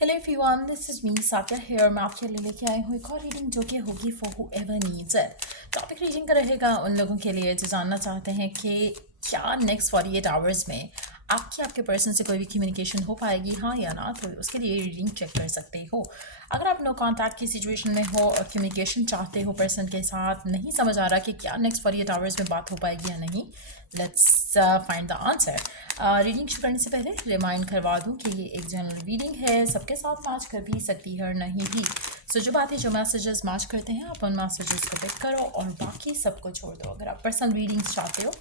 Hello everyone, this is me Satya here. मैं आपके लिए लेके आई हूँ एक और रीडिंग जो कि होगी for who ever needs it. Topic reading का रहेगा उन लोगों के लिए जो जानना चाहते हैं कि क्या नेक्स्ट 48 आवर्स में आपके पर्सन से कोई भी कम्युनिकेशन हो पाएगी, हाँ या ना। तो उसके लिए रीडिंग चेक कर सकते हो। अगर आप नो कॉन्टैक्ट की सिचुएशन में हो और कम्युनिकेशन चाहते हो पर्सन के साथ, नहीं समझ आ रहा कि क्या नेक्स्ट 48 आवर्स में बात हो पाएगी या नहीं, let's find the answer. Reading शुरू करने से पहले रिमाइंड करवा दूं कि ये एक जनरल रीडिंग है, सबके साथ मैच कर भी सकती है और नहीं भी। सो जो बातें जो मैसेजेस मैच करते हैं आप उन मैसेजेस को पिक करो और बाकी सबको छोड़ दो। अगर आप पर्सनल रीडिंग्स चाहते हो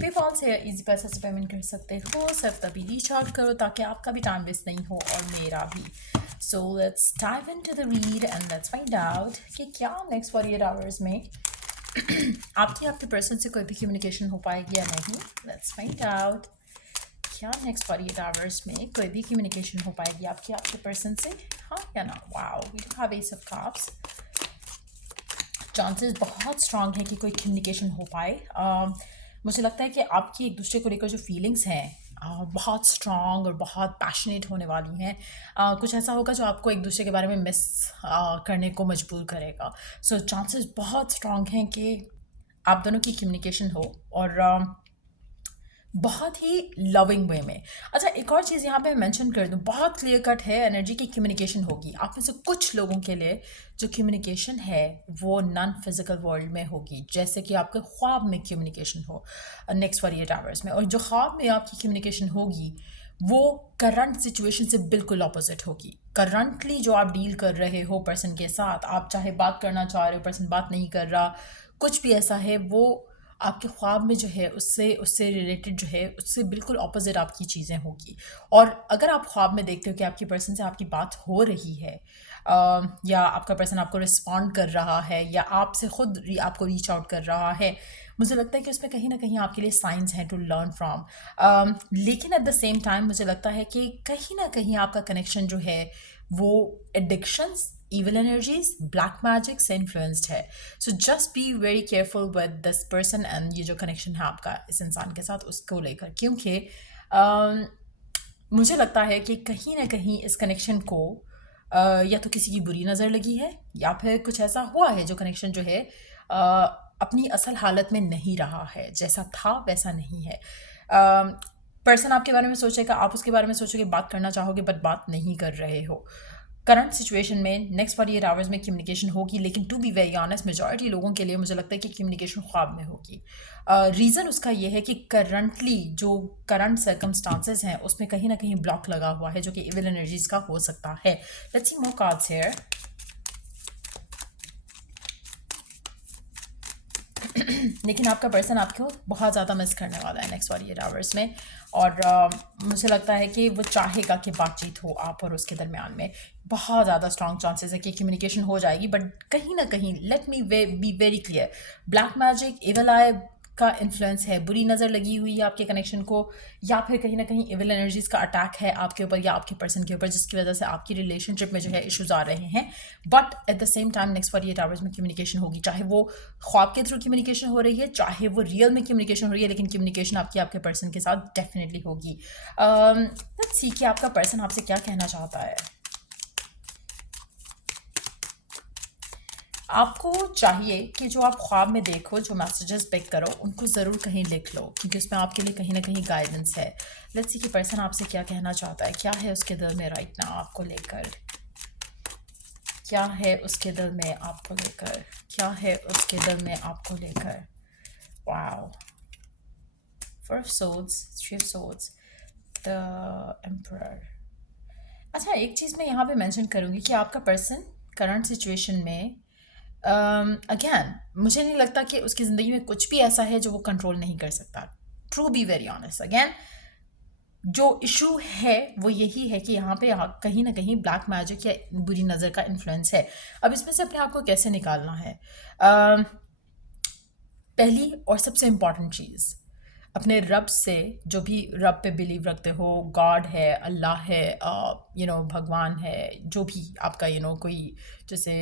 पेपॉल से या इजी पैसे से पेमेंट कर सकते हो। सिर्फ तभी रीच आउट करो ताकि आपका भी टाइम वेस्ट नहीं हो और मेरा भी। So let's dive into the read and let's find out कि क्या नेक्स्ट 48 आवर्स में आपके पर्सन से कोई भी कम्युनिकेशन हो पाएगी या नहीं। लेट्स फाइंड आउट क्या नेक्स्ट 48 आवर्स में कोई भी कम्युनिकेशन हो पाएगी आपके पर्सन से, हाँ या ना। Wow, we do have ace of cups. Chances बहुत स्ट्रांग है कि कोई कम्युनिकेशन हो पाए। मुझे लगता है कि आपकी एक दूसरे को लेकर जो फीलिंग्स हैं बहुत स्ट्रांग और बहुत पैशनेट होने वाली हैं। कुछ ऐसा होगा जो आपको एक दूसरे के बारे में मिस करने को मजबूर करेगा। सो चांसेस बहुत स्ट्रांग हैं कि आप दोनों की कम्युनिकेशन हो और बहुत ही लविंग वे में। अच्छा, एक और चीज़ यहाँ पे मेंशन कर दूँ, बहुत क्लियर कट है एनर्जी की कम्युनिकेशन होगी आप में से कुछ लोगों के लिए। जो कम्युनिकेशन है वो नॉन फिजिकल वर्ल्ड में होगी, जैसे कि आपके ख्वाब में कम्युनिकेशन हो नेक्स्ट 48 आवर्स में। और जो ख्वाब में आपकी कम्युनिकेशन होगी वो करंट सिचुएशन से बिल्कुल ऑपोजिट होगी। करंटली जो आप डील कर रहे हो पर्सन के साथ, आप चाहे बात करना चाह रहे हो, पर्सन बात नहीं कर रहा, कुछ भी ऐसा है, वो आपके ख्वाब में जो है उससे उससे रिलेटेड जो है उससे बिल्कुल ऑपोजिट आपकी चीज़ें होगी। और अगर आप ख्वाब में देखते हो कि आपकी पर्सन से आपकी बात हो रही है, या आपका पर्सन आपको रिस्पॉन्ड कर रहा है या आपसे खुद आपको रीच आउट कर रहा है, मुझे लगता है कि उसमें कहीं ना कहीं आपके लिए साइंस हैं टू लर्न फ्रॉम। लेकिन एट द सेम टाइम मुझे लगता है कि कहीं ना कहीं आपका कनेक्शन जो है वो addictions, evil energies, black magic से इन्फ्लुएंस्ड है। So just be very careful with this person and ये जो कनेक्शन है आपका इस इंसान के साथ उसको लेकर, क्योंकि मुझे लगता है कि कहीं ना कहीं इस कनेक्शन को या तो किसी की बुरी नज़र लगी है या फिर कुछ ऐसा हुआ है जो कनेक्शन जो है अपनी असल हालत में नहीं रहा है, जैसा था वैसा नहीं है। पर्सन आपके बारे में सोचेगा, आप उसके बारे में सोचोगे, बात करना चाहोगे बट बात नहीं कर रहे हो। करंट सिचुएशन में नेक्स्ट 48 आवर्स में कम्युनिकेशन होगी, लेकिन to be very honest majority लोगों के लिए मुझे लगता है कि कम्युनिकेशन ख्वाब में होगी। रीज़न उसका ये है कि करंटली जो करंट सर्कमस्टांसेस हैं उसमें कहीं ना कहीं ब्लॉक लगा हुआ है जो कि इविल एनर्जीज का हो सकता है। Let's see more cards here. लेकिन आपका पर्सन आपको बहुत ज़्यादा मिस करने वाला है नेक्स्ट 48 आवर्स में। और मुझे लगता है कि वो चाहेगा कि बातचीत हो आप और उसके दरमियान में। बहुत ज़्यादा स्ट्रॉन्ग चांसेस है कि कम्युनिकेशन हो जाएगी, बट कहीं ना कहीं let me be very clear, black magic, evil eye का इन्फ्लुएंस है, बुरी नज़र लगी हुई है आपके कनेक्शन को, या फिर कहीं ना कहीं इविल एनर्जीज का अटैक है आपके ऊपर या आपके पर्सन के ऊपर, जिसकी वजह से आपकी रिलेशनशिप में जो है इश्यूज आ रहे हैं। But at the same time next 48 hours में कम्युनिकेशन होगी, चाहे वो ख्वाब के थ्रू कम्युनिकेशन हो रही है, चाहे वो रियल में कम्युनिकेशन हो रही है, लेकिन कम्युनिकेशन आपके पर्सन के साथ डेफिनेटली होगी। लेट्स सी कि आपका पर्सन आपसे क्या कहना चाहता है। आपको चाहिए कि जो आप ख्वाब में देखो, जो मैसेजेस पिक करो, उनको ज़रूर कहीं लिख लो, क्योंकि उसमें आपके लिए कहीं ना कहीं गाइडेंस है। लेट्स सी कि पर्सन आपसे क्या कहना चाहता है, क्या है उसके दिल में राइट नाउ आपको लेकर, क्या है उसके दिल में आपको लेकर, क्या है उसके दिल में आपको लेकर। Wow, 4 of Swords, 3 of Swords, the emperor. अच्छा, एक चीज़ मैं यहाँ पे मेंशन करूँगी कि आपका पर्सन करंट सिचुएशन में अगेन मुझे नहीं लगता कि उसकी ज़िंदगी में कुछ भी ऐसा है जो वो कंट्रोल नहीं कर सकता। True B very honest, again जो इशू है वो यही है कि यहाँ पे कहीं ना कहीं ब्लैक मैजिक या बुरी नज़र का इन्फ्लुएंस है। अब इसमें से अपने आप को कैसे निकालना है? पहली और सबसे इम्पॉर्टेंट चीज़, अपने रब से, जो भी रब पे बिलीव रखते हो, गॉड है, अल्लाह है, भगवान है, जो भी आपका कोई, जैसे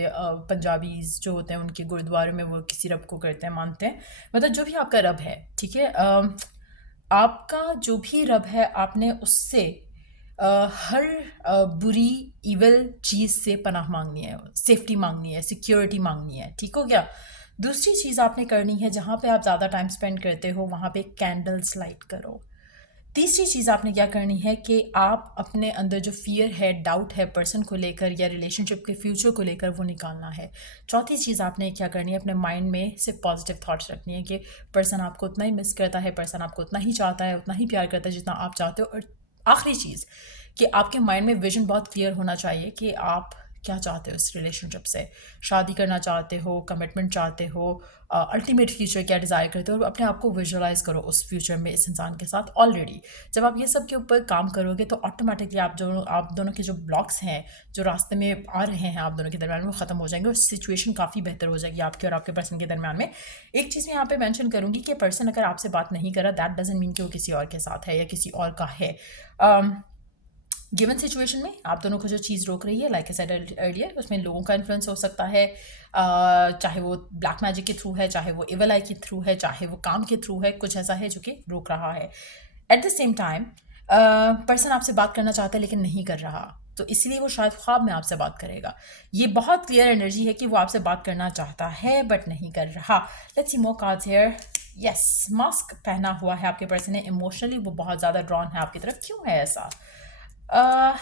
पंजाबीज जो होते हैं उनके गुरुद्वारे में वो किसी रब को करते हैं, मानते हैं, मतलब जो भी आपका रब है, ठीक है। आपका जो भी रब है आपने उससे हर बुरी इविल चीज़ से पनाह मांगनी है, सेफ्टी मांगनी है, सिक्योरिटी मांगनी है, ठीक हो गया। दूसरी चीज़ आपने करनी है, जहाँ पे आप ज़्यादा टाइम स्पेंड करते हो वहाँ पे कैंडल्स लाइट करो। तीसरी चीज़ आपने क्या करनी है कि आप अपने अंदर जो फ़ियर है, डाउट है पर्सन को लेकर या रिलेशनशिप के फ्यूचर को लेकर, वो निकालना है। चौथी चीज़ आपने क्या करनी है, अपने माइंड में सिर्फ पॉजिटिव थॉट्स रखनी है कि पर्सन आपको उतना ही मिस करता है, पर्सन आपको उतना ही चाहता है, उतना ही प्यार करता है जितना आप चाहते हो। और आखिरी चीज़ कि आपके माइंड में विजन बहुत क्लियर होना चाहिए कि आप क्या चाहते हो इस रिलेशनशिप से। शादी करना चाहते हो, कमिटमेंट चाहते हो, अल्टीमेट फ्यूचर क्या डिज़ायर करते हो, और अपने आप को विजुअलाइज करो उस फ्यूचर में इस इंसान के साथ ऑलरेडी। जब आप ये सब के ऊपर काम करोगे तो ऑटोमेटिकली आप दोनों के जो ब्लॉक्स हैं, जो रास्ते में आ रहे हैं आप दोनों के दरमियान, वो ख़त्म हो जाएंगे और सिचुएशन काफ़ी बेहतर हो जाएगी आपके और आपके पर्सन के दरमियान में। एक चीज़ मैं यहाँ पे मेंशन करूँगी कि पर्सन अगर आपसे बात नहीं कर रहा, दैट डजंट मीन कि वो किसी और के साथ है या किसी और का है। गिवन सिचुएशन में आप दोनों को जो चीज़ रोक रही है, लाइक आई सेड अर्लियर, उसमें लोगों का इन्फ्लुएंस हो सकता है, चाहे वो ब्लैक मैजिक के थ्रू है, चाहे वो इवल आई के थ्रू है, चाहे वो काम के थ्रू है, कुछ ऐसा है जो कि रोक रहा है। At the same time person आपसे बात करना चाहता है लेकिन नहीं कर रहा, तो इसलिए वो शायद ख्वाब में आपसे बात करेगा। ये बहुत क्लियर एनर्जी है कि वो आपसे बात करना चाहता है बट नहीं कर रहा। Let's see more cards here. Yes, mask पहना हुआ है आपके पर्सन ने, इमोशनली वो बहुत ज़्यादा ड्रॉन है आपकी तरफ। क्यों है ऐसा? uh,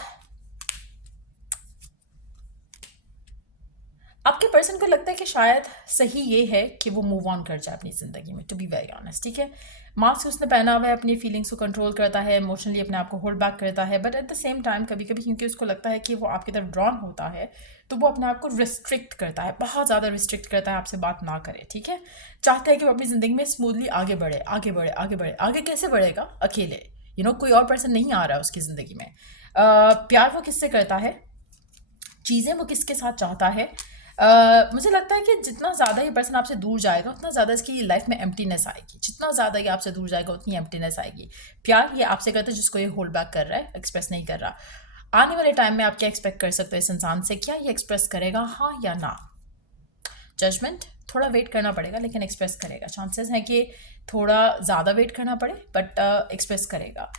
आपके पर्सन को लगता है कि शायद सही ये है कि वो मूव ऑन कर जाए अपनी ज़िंदगी में, टू बी वेरी ऑनेस्ट, ठीक है। मास्क उसने पहना हुआ है, अपनी फीलिंग्स को कंट्रोल करता है, इमोशनली अपने आप को होल्ड बैक करता है, but at the same time कभी कभी क्योंकि उसको लगता है कि वो आपकी तरफ ड्रॉन होता है, तो वो अपने आप को रिस्ट्रिक्ट करता है, बहुत ज़्यादा रिस्ट्रिक्ट करता है, आपसे बात ना करे, ठीक है। चाहता है कि वो अपनी ज़िंदगी में स्मूथली आगे बढ़े, आगे बढ़े, आगे बढ़े। आगे कैसे बढ़ेगा? अकेले, कोई और पर्सन नहीं आ रहा है उसकी ज़िंदगी में। प्यार वो किससे करता है, चीज़ें वो किसके साथ चाहता है। मुझे लगता है कि जितना ज़्यादा ये पर्सन आपसे दूर जाएगा उतना ज़्यादा इसकी लाइफ में एम्प्टीनेस आएगी। जितना ज़्यादा ये आपसे दूर जाएगा उतनी एम्प्टीनेस आएगी। प्यार ये आपसे करता है जिसको ये होल्ड बैक कर रहा है, एक्सप्रेस नहीं कर रहा। आने वाले टाइम में आप क्या एक्सपेक्ट कर सकते हो इस इंसान से? क्या ये एक्सप्रेस करेगा, हाँ या ना? जजमेंट, थोड़ा वेट करना पड़ेगा लेकिन एक्सप्रेस करेगा। चांसेस हैं कि थोड़ा ज़्यादा वेट करना पड़े बट एक्सप्रेस करेगा।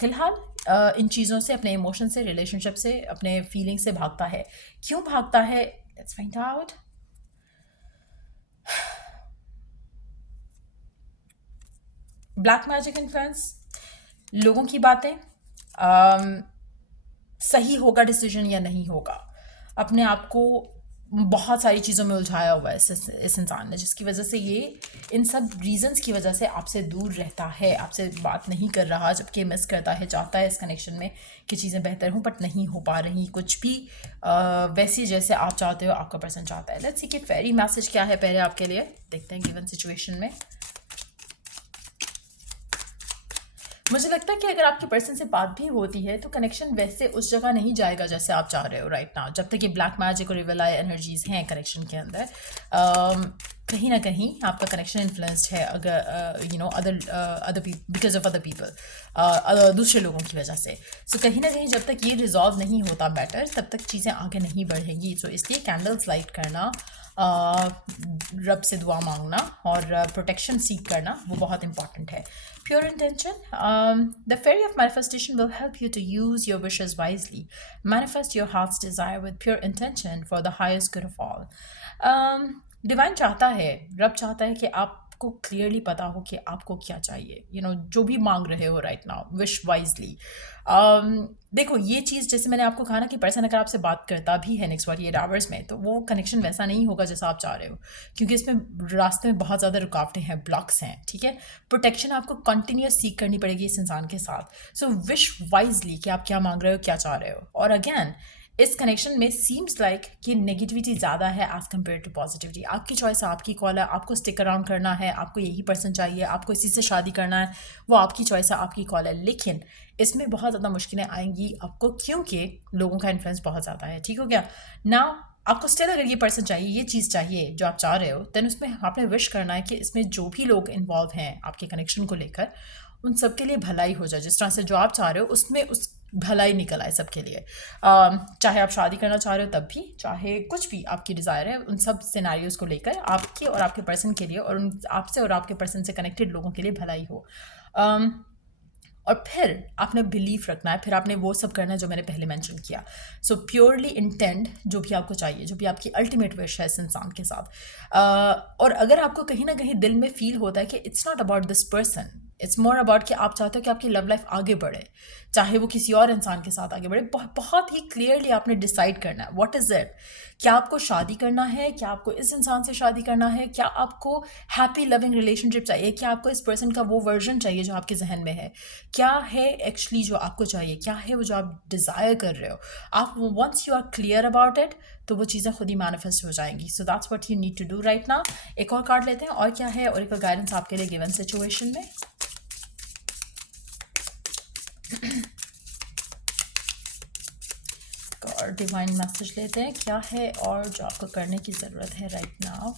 फ़िलहाल इन चीज़ों से, अपने इमोशन से, रिलेशनशिप से, अपने फीलिंग से भागता है। क्यों भागता है? Let's find out. Black magic influence, लोगों की बातें, सही होगा डिसीजन या नहीं होगा, अपने आप को बहुत सारी चीज़ों में उलझाया हुआ है इस इंसान ने, जिसकी वजह से ये इन सब रीजंस की वजह से आपसे दूर रहता है, आपसे बात नहीं कर रहा, जबकि मिस करता है, चाहता है इस कनेक्शन में कि चीज़ें बेहतर हों बट नहीं हो पा रही कुछ भी वैसी जैसे आप चाहते हो, आपका पर्सन चाहता है। लेट्स सी कि फेरी मैसेज क्या है पहले आपके लिए, देखते हैं गिवन सिचुएशन में। मुझे लगता है कि अगर आपकी पर्सन से बात भी होती है तो कनेक्शन वैसे उस जगह नहीं जाएगा जैसे आप चाह रहे हो राइट नाउ। जब तक ये ब्लैक मैजिक और इविल आई एनर्जीज हैं कनेक्शन के अंदर, कहीं ना कहीं आपका कनेक्शन इन्फ्लुएंस्ड है, अगर other because of other people, दूसरे लोगों की वजह से। सो कहीं ना कहीं जब तक ये रिजॉल्व नहीं होता मैटर, तब तक चीज़ें आगे नहीं बढ़ेंगी। सो इसलिए कैंडल्स लाइट करना, रब से दुआ मांगना और प्रोटेक्शन सीख करना वो बहुत इंपॉर्टेंट है। Pure intention. The fairy of manifestation will help you to use your wishes wisely. Manifest your heart's desire with pure intention for the highest good of all. Divine चाहता है, रब चाहता है कि आपको क्लियरली पता हो कि आपको क्या चाहिए। जो भी मांग रहे हो राइट नाउ, विश वाइजली। देखो, ये चीज़ जैसे मैंने आपको कहा ना कि पर्सन अगर आपसे बात करता भी है नेक्स्ट 48 आवर्स में, तो वो कनेक्शन वैसा नहीं होगा जैसा आप चाह रहे हो, क्योंकि इसमें रास्ते में बहुत ज़्यादा रुकावटें हैं, ब्लॉक्स हैं, ठीक है। प्रोटेक्शन आपको कंटिन्यूस सीख करनी पड़ेगी इस इंसान के साथ। सो विश वाइजली कि आप क्या मांग रहे हो, क्या चाह रहे हो। और अगेन इस कनेक्शन में सीम्स लाइक कि नेगेटिविटी ज़्यादा है एज़ कम्पेयर टू पॉजिटिविटी। आपकी चॉइस है, आपकी कॉल है, आपको स्टिक अराउंड करना है, आपको यही पर्सन चाहिए, आपको इसी से शादी करना है, वो आपकी चॉइस है, आपकी कॉल है। लेकिन इसमें बहुत ज़्यादा मुश्किलें आएंगी आपको, क्योंकि लोगों का इन्फ्लुएंस बहुत ज़्यादा है, ठीक हो गया ना। आपको स्टिल अगर ये पर्सन चाहिए, ये चीज़ चाहिए जो आप चाह रहे हो, देन उसमें आपने विश करना है कि इसमें जो भी लोग इन्वॉल्व हैं आपके कनेक्शन को लेकर, उन सब के लिए भलाई हो जाए। जिस तरह से जो आप चाह रहे हो उसमें उस भलाई निकल आए सबके लिए। चाहे आप शादी करना चाह रहे हो तब भी, चाहे कुछ भी आपकी डिज़ायर है, उन सब सिनेरियोज़ को लेकर आपके और आपके पर्सन के लिए, और उन आपसे और आपके पर्सन से कनेक्टेड लोगों के लिए भलाई हो। और फिर आपने बिलीफ रखना है, फिर आपने वो सब करना है जो मैंने पहले मेंशन किया। सो प्योरली इंटेंड जो भी आपको चाहिए, जो भी आपकी अल्टीमेट विश है इस इंसान के साथ। और अगर आपको कहीं ना कहीं दिल में फील होता है कि it's not about this person, it's more about कि आप चाहते हो कि आपकी लव लाइफ आगे बढ़े, चाहे वो किसी और इंसान के साथ आगे बढ़े, बहुत ही क्लियरली आपने डिसाइड करना है व्हाट इज़ इट। क्या आपको शादी करना है, क्या आपको इस इंसान से शादी करना है, क्या आपको हैप्पी लविंग रिलेशनशिप चाहिए, क्या आपको इस पर्सन का वो वर्जन चाहिए जो आपके जहन में है, क्या है एक्चुअली जो आपको चाहिए, क्या है वो जो आप डिज़ायर कर रहे हो। आप once you are clear about it तो वो चीज़ें खुद ही मैनिफेस्ट हो जाएंगी। So that's what you need to do right now. एक और कार्ड लेते हैं, और क्या है और एक गाइडेंस आपके लिए गिवन सिचुएशन में। और डिवाइन मैसेज लेते हैं, क्या है और जो आपको करने की ज़रूरत है right now.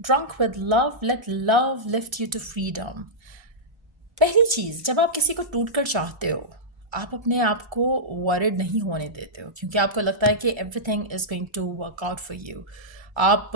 Drunk with love, let love lift you to freedom. पहली चीज़, जब आप किसी को टूट कर चाहते हो, आप अपने आप को वरिड नहीं होने देते हो, क्योंकि आपको लगता है कि everything is going to work out for you. आप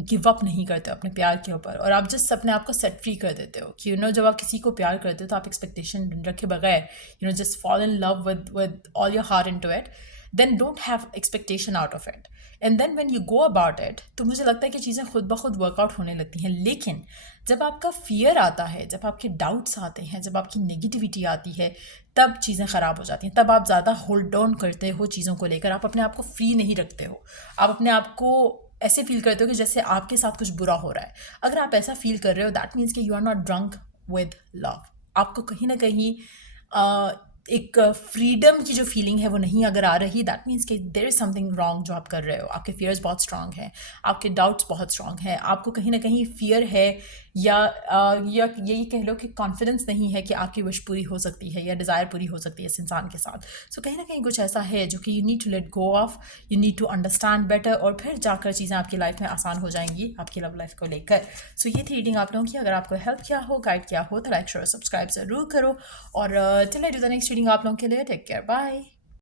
गिव अप नहीं करते हो अपने प्यार के ऊपर, और आप जस्ट अपने आप को सेट फ्री कर देते हो कि जब आप किसी को प्यार करते हो तो आप एक्सपेक्टेशन रखे बगैर just fall in love with all your heart into it, then don't have expectation out of it, and then when you go about it तो मुझे लगता है कि चीज़ें खुद ब खुद वर्कआउट होने लगती हैं। लेकिन जब आपका फियर आता है, जब आपके डाउट्स आते हैं, जब आपकी नेगेटिविटी आती है, तब चीज़ें ख़राब हो जाती हैं। तब आप ज़्यादा होल्ड ऑन करते हो चीज़ों को लेकर, आप अपने आप को फ्री नहीं रखते हो, आप अपने आप को ऐसे फील करते हो कि जैसे आपके साथ कुछ बुरा हो रहा है। अगर आप ऐसा फील कर रहे हो, दैट मीन्स कि you are not drunk with love. आपको कहीं ना कहीं एक फ्रीडम की जो फीलिंग है वो नहीं अगर आ रही, दैट मीन्स कि देयर इज़ समथिंग रॉन्ग जो आप कर रहे हो। आपके फियर्स बहुत स्ट्रांग हैं, आपके डाउट्स बहुत स्ट्रांग हैं, आपको कहीं ना कहीं फियर है, या यही कह लो कि कॉन्फिडेंस नहीं है कि आपकी विश पूरी हो सकती है या डिज़ायर पूरी हो सकती है इस इंसान के साथ। सो कहीं ना कहीं कुछ ऐसा है जो कि you need to let go of, you need to understand better, और फिर जाकर चीज़ें आपकी लाइफ में आसान हो जाएंगी आपकी लव लाइफ को लेकर। सो ये थी रीडिंग आप लोगों की। अगर आपको हेल्प किया हो, गाइड किया हो, तो लाइक शेयर सब्सक्राइब ज़रूर करो, और till I do the next reading आप लोगों के लिए टेक केयर, बाय।